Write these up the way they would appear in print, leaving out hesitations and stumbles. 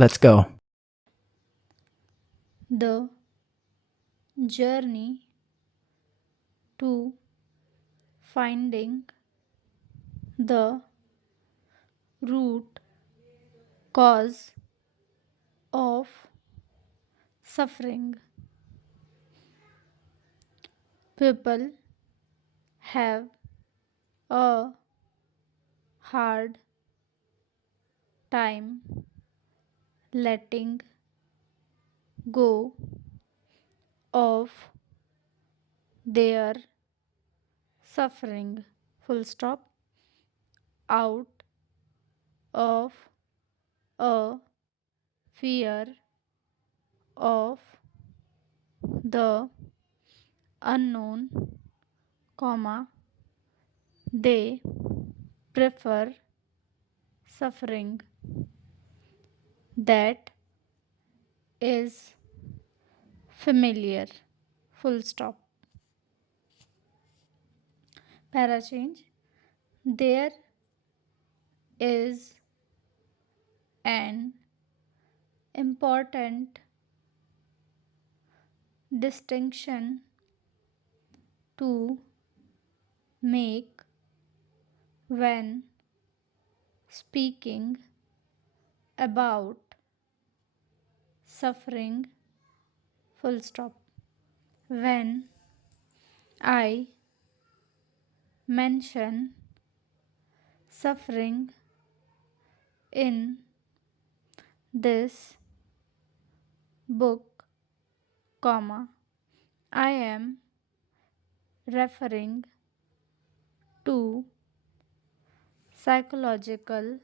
Let's go. The journey to finding the root cause of suffering. People have a hard time letting go of their suffering. Full stop. Out of a fear of the unknown, comma, they prefer suffering that is familiar. Full stop. Para change. There is an important distinction to make when speaking about suffering. Full stop. When I mention suffering in this book, comma, I am referring to psychological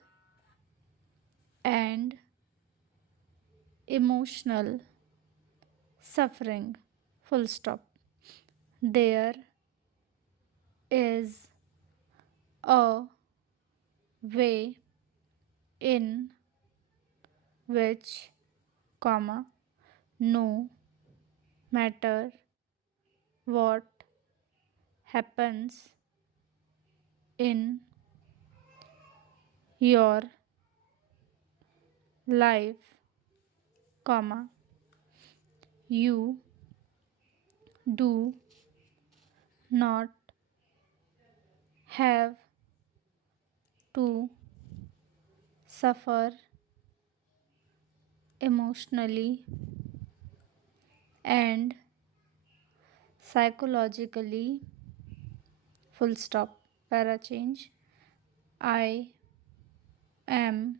and emotional suffering. Full stop. There is a way in which, comma, no matter what happens in your life, comma, you do not have to suffer emotionally and psychologically. Full stop. Para change. I am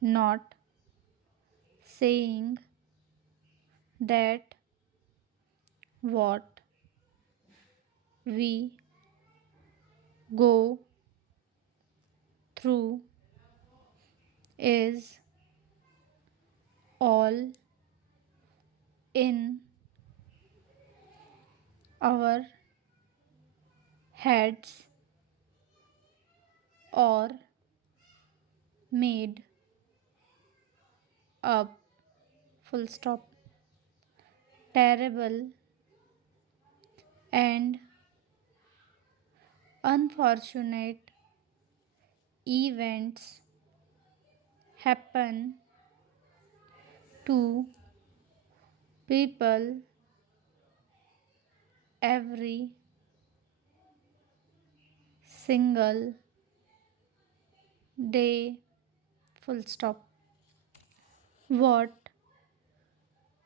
not saying that what we go through is all in our heads or made up. Full stop. Terrible and unfortunate events happen to people every single day. Full stop. What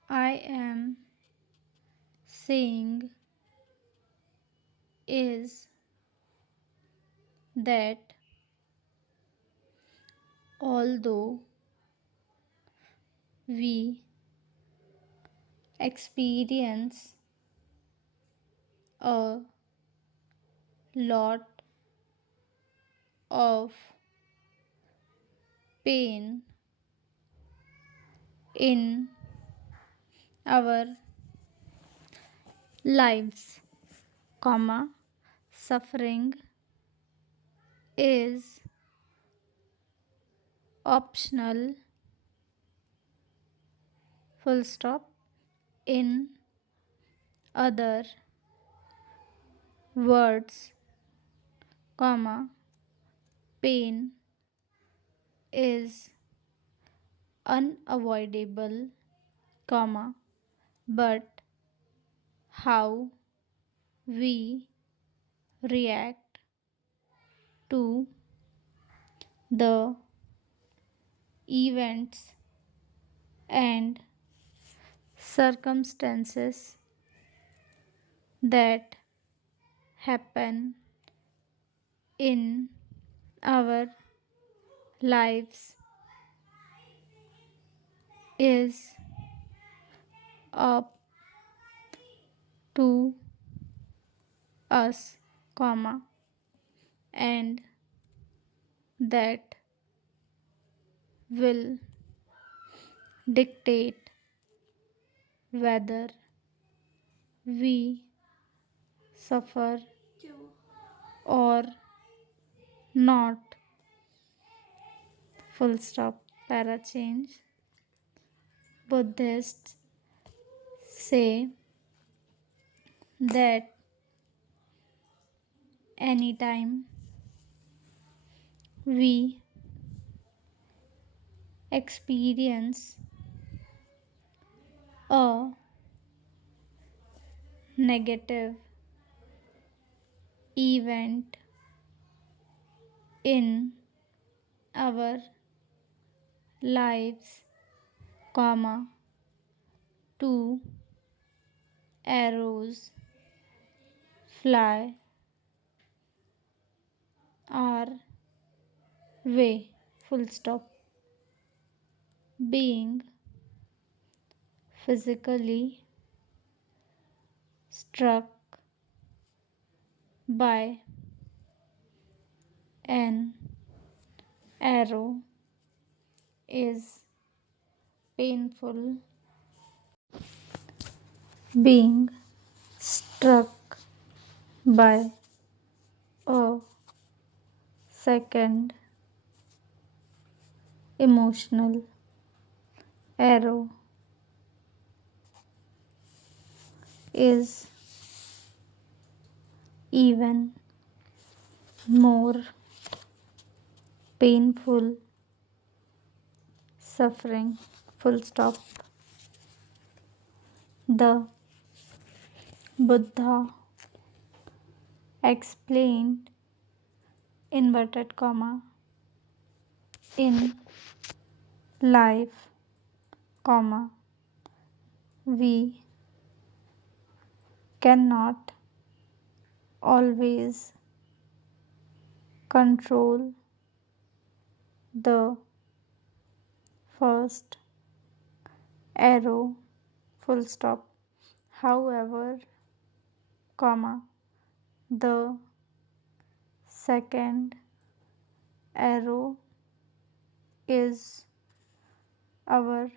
I am saying is that although we experience a lot of pain in our lives, comma, suffering is optional. Full stop. In other words, comma, pain is unavoidable, comma, but how we react to the events and circumstances that happen in our lives is up to us, comma, and that will dictate whether we suffer or not. Full stop. Para change. Buddhists say that anytime we experience a negative event in our lives, comma, two arrows fly our way. Full stop. Being physically struck by an arrow is painful. Being struck by a second emotional arrow is even more painful suffering. Full stop. The Buddha explained inverted comma in life, comma, we cannot always control the first arrow, full stop. However, comma, the second arrow is our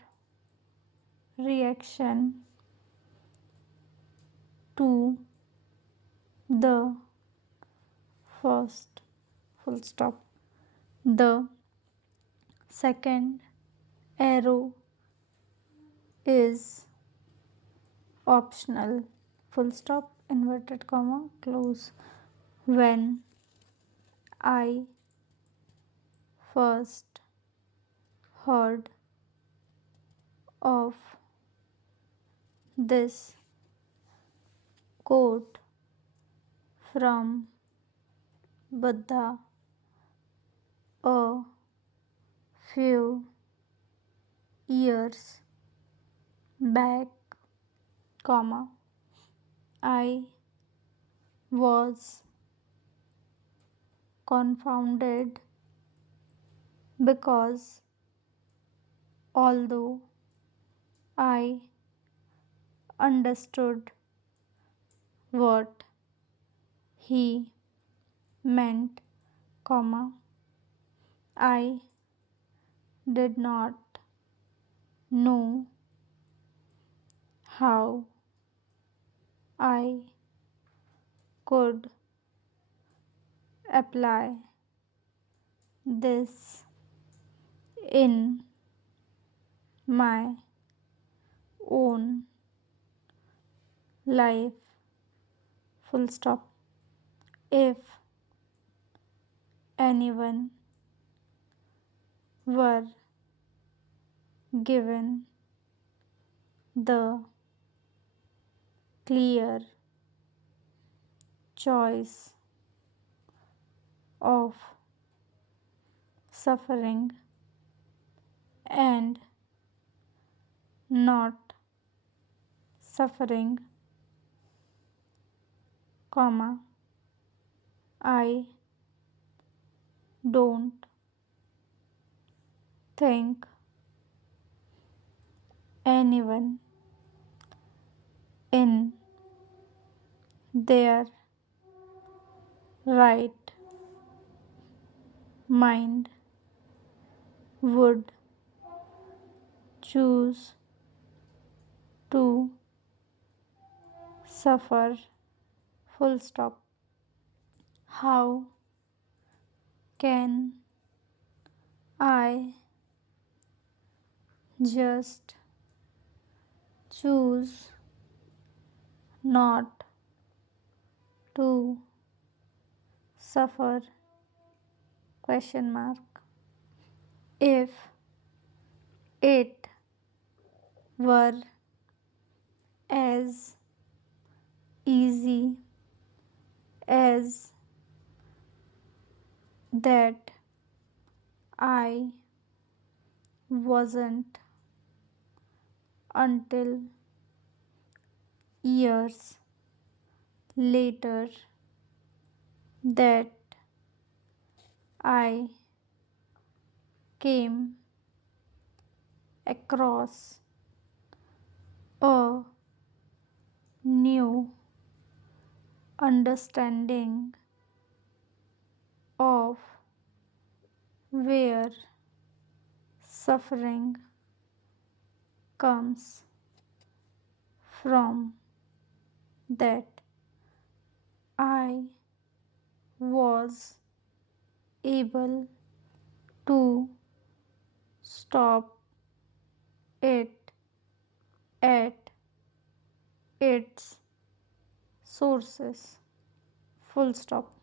reaction to the first, full stop. The second arrow is optional, full stop, inverted comma, close. When I first heard of this quote from Buddha a few years back, comma, I was confounded because although I understood what he meant, comma, I did not know how I could apply this in my own life, full stop. If anyone were given the clear choice of suffering and not suffering, comma, I don't think anyone in their right mind would choose to suffer, full stop. How can I just choose not to suffer, question mark, if it were as easy as that? I wasn't until years later that I came across a new understanding of where suffering comes from, that I was able to stop it at its sources, full stop.